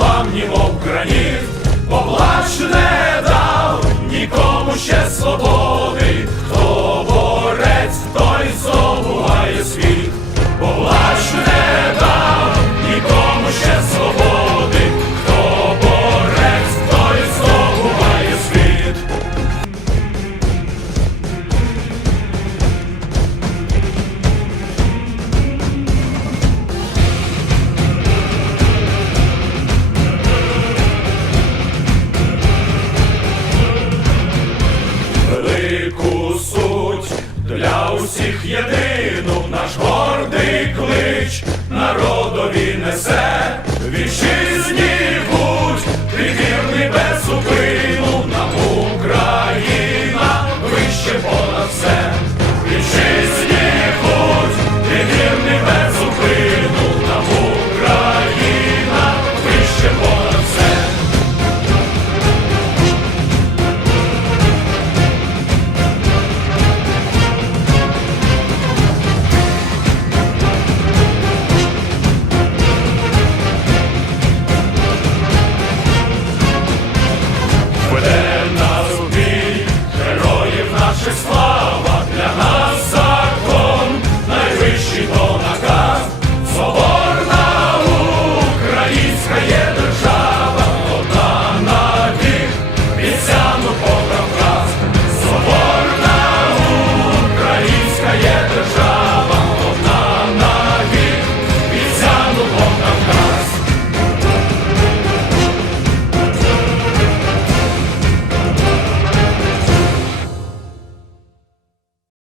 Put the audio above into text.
Незламні, мов граніт, поплач для усіх єдину наш гордий клич народові несе вічі.